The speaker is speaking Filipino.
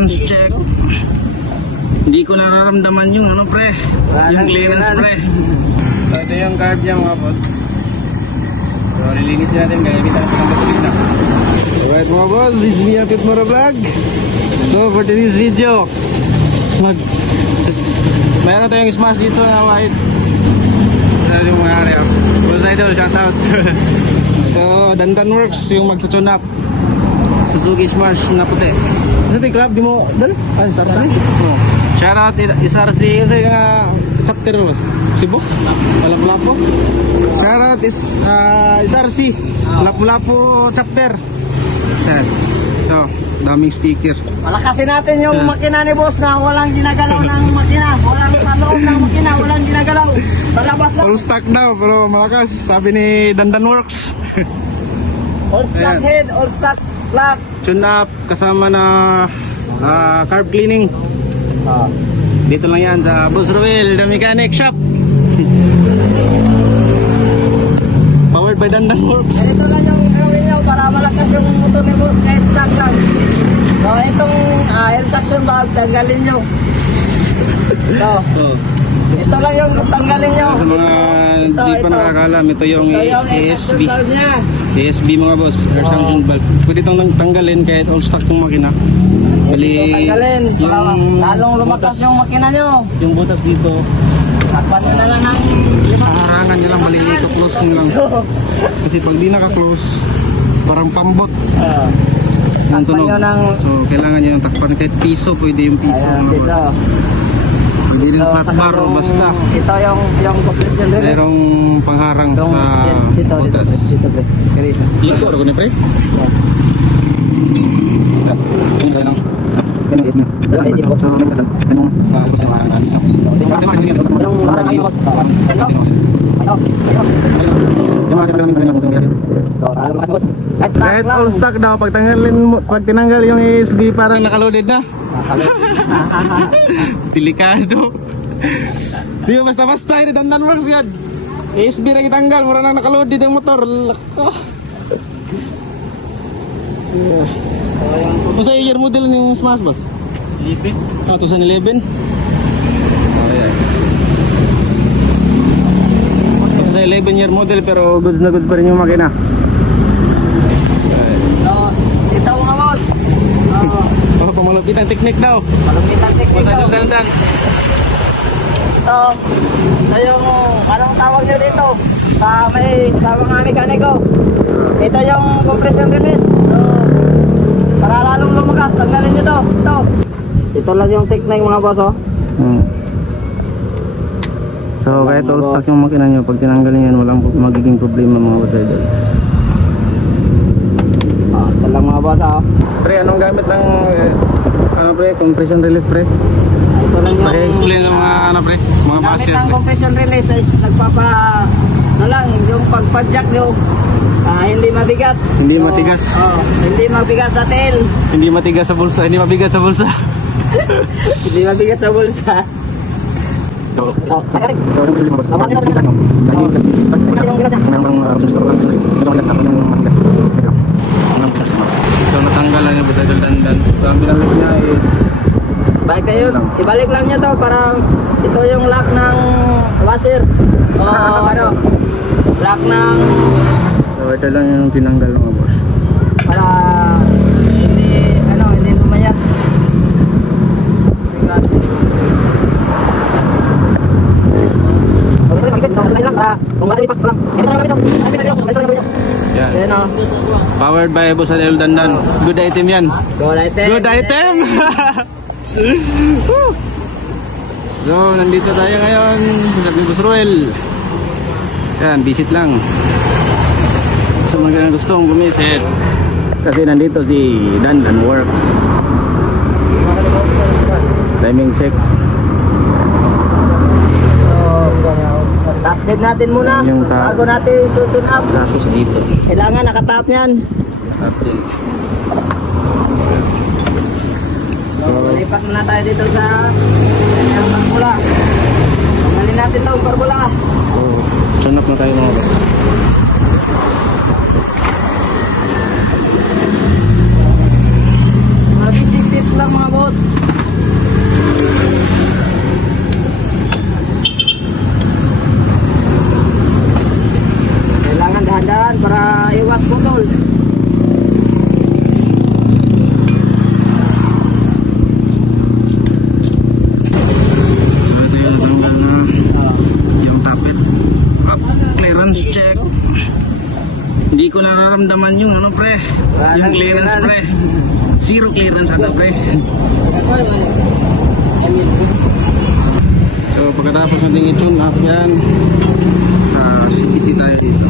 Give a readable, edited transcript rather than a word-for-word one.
clearance check. Hindi ko nararamdaman yung ano pre, yung clearance pre. So ito yung carb niya mga boss. So lilinisin natin kaya kita natin ang matulid na. Alright mga boss, it's me Apit Moro Vlog. So for today's video, mayroon tayong smash dito na white. Ito yung mayari ako. Boss Idol, shoutout. So Dandan Works yung magtutune up Suzuki Smash na puti. Ano ito yung club? Di mo dala? Ay, SRC? Shoutout SRC kasi chapter boss. Cebu? Lapu-Lapu? Shoutout SRC Lapu-Lapu chapter. Ito, daming sticker. Palakasin natin yung makina ni boss na walang ginagalaw ng makina. Walang taloob ng makina, walang ginagalaw. Palabas lang. All stock daw pero malakas. Sabi ni Dandan Works. All stock head, all stock block. Tune up kasama na carb cleaning. Dito lang yan sa Boss Ruel, the mechanic shop. Powered by Dandan Works. Ito lang yung gawin nyo para malakas yung motor ni boss kahit stock lang. So itong air suction valve, tanggalin nyo. So, ito lang yung tanggalin nyo. Sa mga hindi pa nakakalam, ito yung ASB. ASB mga boss, air suction valve. Pwede itong tanggalin kahit all stock ng makina. Bali, tanggalin, lalong lumakas yung makina nyo. Yung butas dito, Takpan nyo na lang ng harangan nyo lang, maliliit, close nyo lang. Kasi pag di naka-close, parang pambot yung tunog. So kailangan nyo yung takpan, kahit piso, pwede yung piso. dito. Hindi rin flat bar, basta Ito yung compression rin. merong pangharang sa butas. Liko, ako na pre? Ano lang? Kahit all stock daw, pag tinanggal yung ASB parang nakaloaded na. Delikado. Di ba basta-basta ini Dandan Works yan. ASB na itanggal, mura na nakaloaded ang motor. Lako. Kung sa year model ng Smash boss? 11. 2011. 2011 year model pero goods na goods pa rin yung makina. So, ito mga boss. Oh, pamalupit ang technique daw. Palupitan technique. Boss Idol Dandan. Ito yung, anong tawag nyo dito? Sa mga mekaniko. Ito yung compression release. So, para lalong lumakas, tanggalin nyo to. Ito lang yung technique mga boss oh. So kahit all stock yung makina nyo, pag tinanggalin yan, walang magiging problema mga boss idol. Ito lang mga boss oh. Pre, anong gamit ng pre, compression release pre? Ito lang yung Paki-explain ng mga pre, mga gamit passion ng pre. compression release is yung pagpadjak nyo hindi mabigat. Hindi matigas. Hindi mabigat sa tail. Hindi matigas sa bulsa, hindi mabigat sa bulsa. Hindi mabigat sa bulsa. So, natanggal lang yung boss idol Dandan. So ang ginamit niya ay Balik kayo, ibalik lang nyo to para ito yung lock ng washer. O ano, lock ng so ito lang yung tinanggal mga boss. para hindi lumayas. Yan. Yan o. Powered by Boss Idol Dandan. Good item yan. Good item. Good item! So, nandito tayo ngayon sa Boss Ruel. Yan, visit lang. Sa mga gustong bumisit. Kasi nandito si Dandan Works. Timing check. Top dead natin muna Yung top. bago natin tutun up. Tapos dito. Kailangan nakatap yan. Top din. So, lipat muna tayo dito sa barbula. Tanggalin natin itong barbula. So, tune up na tayo mga boss. Mga basic tips lang mga boss. yung ano pre, Wala yung nang clearance clearance. pre. Zero clearance ata pre. So pagkatapos nating i-tune up yan, CBT tayo dito.